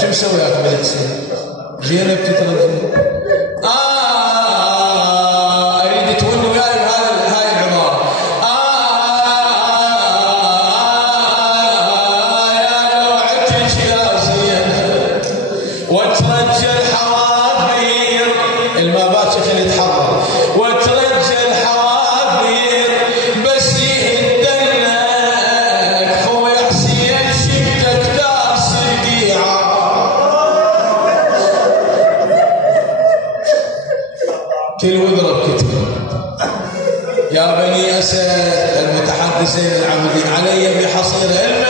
شو مسوي يا اخي زينب تترجم اريد تون وياي هاي العباره يا نوعتك يا زينب وترجى الحوافير المابات خلي يتحرر وترجى الحوافير بس يهدلك خويا حسين شفتك دار صقيعه كل وضرب كتب يا بني أسد المتحدثين العبدين علي بحصير